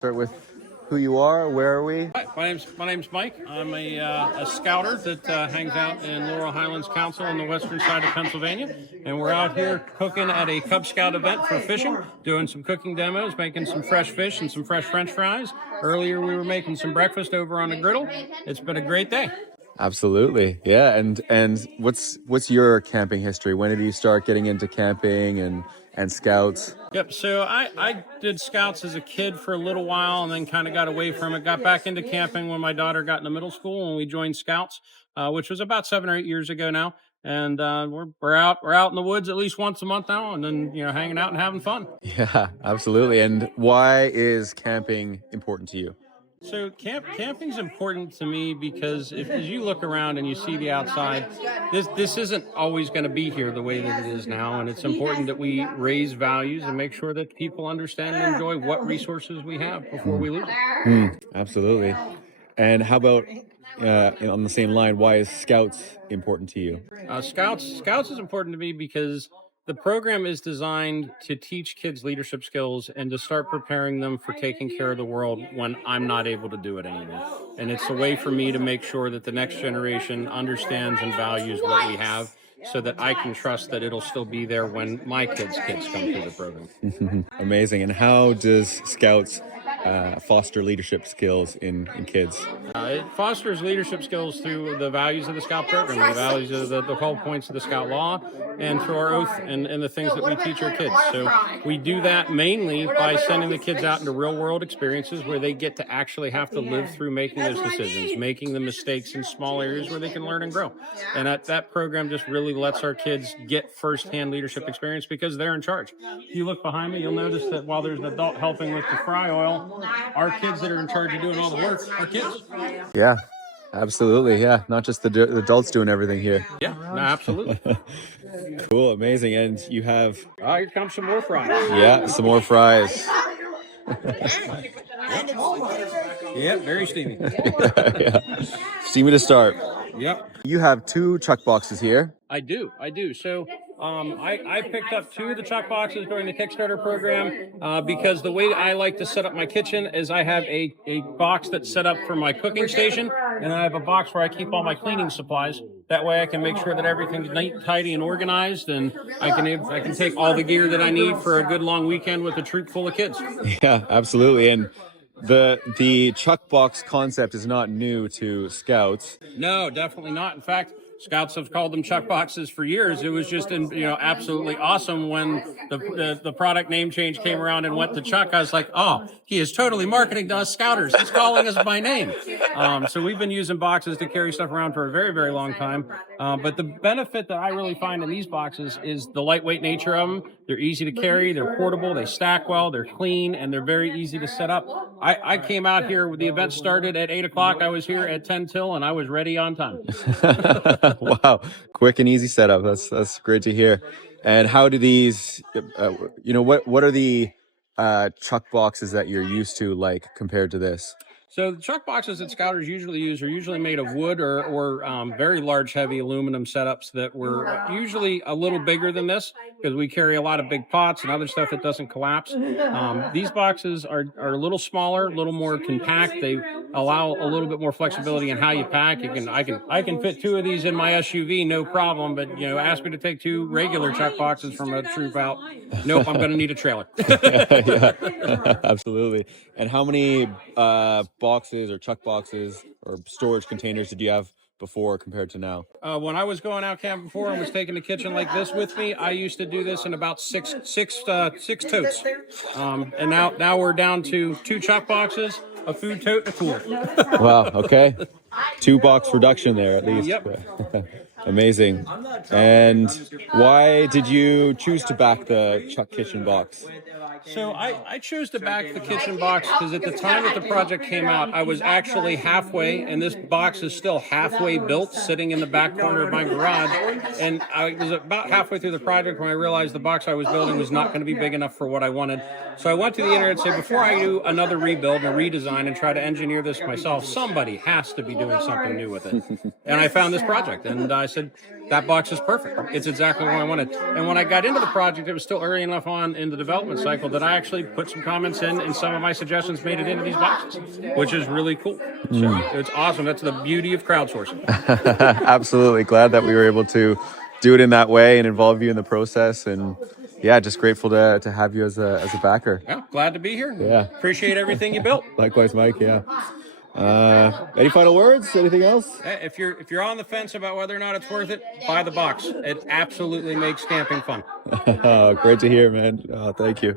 Start with who you are. Where are we? Hi, my name's Mike. I'm a scouter that hangs out in Laurel Highlands Council on the western side of Pennsylvania, and we're out here cooking at a Cub Scout event for fishing, doing some cooking demos, making some fresh fish and some fresh French fries. Earlier, we were making some breakfast over on the griddle. It's been a great day. Absolutely, yeah. And what's your camping history? When did you start getting into camping and scouts? Yep, so I did scouts as a kid for a little while and then kind of got away from it. Got back into camping when my daughter got into middle school and we joined scouts, which was about 7 or 8 years ago now. And we're out in the woods at least once a month now, and then hanging out and having fun. Yeah, absolutely. And why is camping important to you? So camping's important to me because as you look around and you see the outside, this isn't always going to be here the way that it is now, and it's important that we raise values and make sure that people understand and enjoy what resources we have before we lose them. Absolutely. And how about on the same line, why is Scouts important to you? Scouts is important to me because the program is designed to teach kids leadership skills and to start preparing them for taking care of the world when I'm not able to do it anymore. And it's a way for me to make sure that the next generation understands and values what we have, so that I can trust that it'll still be there when my kids come through the program. Amazing. And how does Scouts foster leadership skills in kids? It fosters leadership skills through the values of the Scout program, the values of the 12 points of the Scout law, and through our oath and the things that we teach our kids. So we do that mainly by sending the kids out into real world experiences where they get to actually have to live through making those decisions, making the mistakes in small areas where they can learn and grow. And that program just really lets our kids get firsthand leadership experience because they're in charge. If you look behind me, you'll notice that while there's an adult helping with the fry oil, our kids that are in charge of doing all the work are kids. Yeah, absolutely. Yeah, not just the adults doing everything here. Yeah, no, absolutely. Cool, amazing. And you have... Oh, here comes some more fries. Yeah, some more fries. Yep, very steamy. Yeah. Steamy to start. Yep. You have 2 Chuk boxes here. I do. So I picked up 2 of the Chuk boxes during the Kickstarter program because the way I like to set up my kitchen is I have a box that's set up for my cooking station, and I have a box where I keep all my cleaning supplies. That way I can make sure that everything's neat, tidy, and organized, and I can take all the gear that I need for a good long weekend with a troop full of kids. Yeah, absolutely. And the Chuk box concept is not new to Scouts. No, definitely not. In fact, Scouts have called them Chuk boxes for years. It was just absolutely awesome when the product name change came around and went to Chuk. I was like, oh, he is totally marketing to us Scouters. He's calling us by name. So we've been using boxes to carry stuff around for a very, very long time. But the benefit that I really find in these boxes is the lightweight nature of them. They're easy to carry, they're portable, they stack well, they're clean, and they're very easy to set up. I came out here when the event started at 8 o'clock. I was here at 10 till, and I was ready on time. Wow, quick and easy setup. That's great to hear. And how do these, what are the Chuk boxes that you're used to like compared to this? So the Chuk boxes that Scouters usually use are usually made of wood or very large, heavy aluminum setups that were usually a little bigger than this because we carry a lot of big pots and other stuff that doesn't collapse. These boxes are a little smaller, a little more compact. They allow a little bit more flexibility in how you pack. I can fit 2 of these in my SUV, no problem. But ask me to take 2 regular Chuk boxes from a troop out. Nope, I'm going to need a trailer. Yeah, absolutely. And how many boxes or Chuk boxes or storage containers did you have before compared to now? When I was going out camping before and was taking the kitchen like this with me, I used to do this in about six totes. And now we're down to 2 Chuk boxes, a food tote, and a cooler. Wow. Okay. 2 box reduction there at least. Yep. Amazing. And why did you choose to back the Chuk kitchen box? So I chose to back the kitchen box because at the time that the project came out, I was actually halfway, and this box is still halfway built, sitting in the back corner of my garage. And I was about halfway through the project when I realized the box I was building was not going to be big enough for what I wanted. So I went to the internet and said, before I do another rebuild and a redesign and try to engineer this myself, somebody has to be doing something new with it. And I found this project, and I said, that box is perfect. It's exactly what I wanted. And when I got into the project, it was still early enough on in the development cycle that I actually put some comments in, and some of my suggestions made it into these boxes, which is really cool. So it's awesome. That's the beauty of crowdsourcing. Absolutely. Glad that we were able to do it in that way and involve you in the process. And yeah, just grateful to have you as a backer. Yeah, glad to be here. Yeah. Appreciate everything you built. Likewise, Mike. Yeah. Any final words? Anything else? If you're on the fence about whether or not it's worth it, buy the box. It absolutely makes camping fun. Great to hear, man. Thank you.